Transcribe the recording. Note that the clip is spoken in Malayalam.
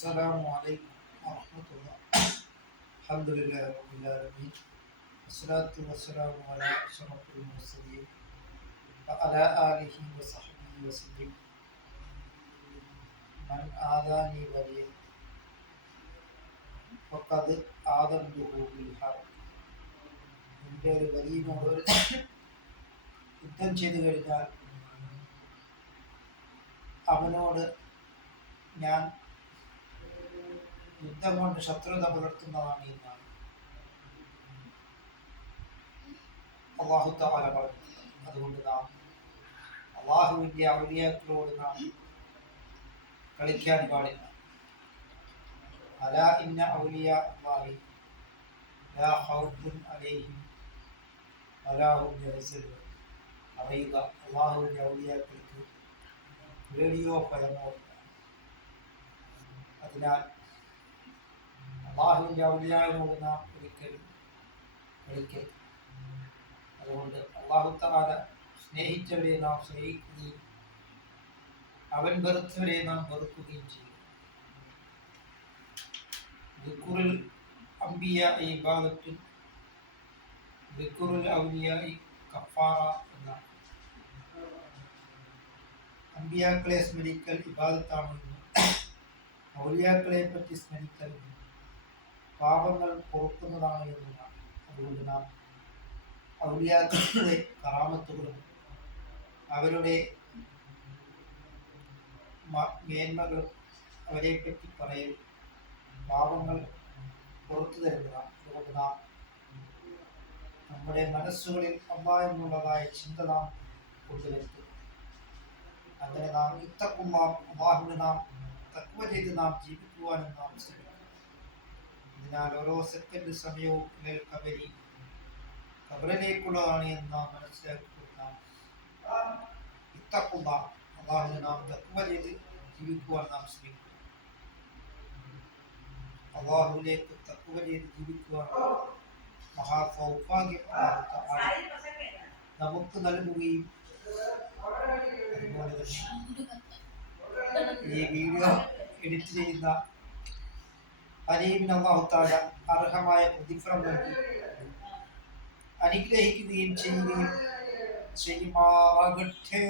السلام عليكم ورحمة الله. الحمد لله رب العالمين والصلاة والسلام على أشرف المرسلين وعلى آله وصحبه وسلم. من آذاني وليا فقد آذنته بالحرب. എൻ്റെ ഒരു വലിയനോട് യുദ്ധം ചെയ്തു കഴിഞ്ഞാൽ അവനോട് ഞാൻ യുദ്ധം കൊണ്ട് ശത്രുത പുലർത്തുന്നതാണ് എന്നാണ് അല്ലാഹു തആല പറഞ്ഞത്. അതുകൊണ്ട് നാം അല്ലാഹുവിൻ്റെ ഔലിയാക്കളോട് നാം കളിക്കാൻ പാടില്ല. അലാ ഇന്ന ഔലിയാ അല്ലാഹി ലാ ഖൗഫുൻ അലൈഹിം വലാ ഹും യഹ്സനൂൻ. അറിയുക, അല്ലാഹുവിൻ്റെ ഔലിയാക്കൾക്ക് പേടിയോ ഭയമോ ഇല്ല. അതിനാൽ അല്ലാഹുവിൻ്റെ ഔലിയാവിനോട് നാം ഒരിക്കലും കളിക്കരുത്. അതുകൊണ്ട് അല്ലാഹു തആല സ്നേഹിച്ചവരെ നാം സ്നേഹിക്കുകയും അവൻ വെറുത്തവരെ നാം വെറുക്കുകയും ചെയ്യും. ദിക്റുൽ അംബിയാഇ ഇബാദത്തുൻ ദിക്റുൽ ഔലിയാഇ കഫാറ എന്ന അമ്പിയാക്കളെ സ്മരിക്കൽ ഇബാദത്താണെന്നും ഔലിയാക്കളെ പറ്റി സ്മരിക്കൽ പാപങ്ങൾ പൊറുക്കുന്നതാണ് എന്നുമാണ്. അതുകൊണ്ട് നാം ഔലിയാക്കളുടെ കറാമത്തുകളും അവരുടെ മേന്മകളും അവരെ പറ്റി പറയൽ പാപങ്ങൾ പുറത്തു തരുന്നതാണ്. അതുകൊണ്ട് നാം നമ്മുടെ മനസ്സുകളിൽ അല്ലാഹ് എന്നുള്ളതായ ചിന്ത നാം കൊണ്ടുവരുത്തുക. അങ്ങനെ നാം അല്ലാഹുവിനെ നാം തഖ്വ ചെയ്ത് നാം ജീവിക്കുവാനും നാം ശ്രമിക്കണം. അതിനാൽ ഓരോ സെക്കൻഡ് സമയവും ഖബറിലേക്കുള്ളതാണ് എന്ന് നാം മനസ്സിലാക്കി കൊടുക്കാം. അല്ലാഹുവിനെ നാം തഖ്വ ചെയ്ത് ജീവിക്കുവാൻ നാം ശ്രമിക്കുക. അല്ലാഹുവിലേക്ക് തഖ്വ ചെയ്ത് ജീവിക്കുവാൻ മഹാസൗഭാഗ്യം നമുക്ക് നൽകുകയും അതുപോലെ ഈ വീഡിയോ എഡിറ്റ് ചെയ്യുന്ന അലീമിന് അല്ലാഹു തആല അർഹമായ പ്രതിഫലം നൽകി അനുഗ്രഹിക്കുകയും ചെയ്യുമാറാകട്ടെ.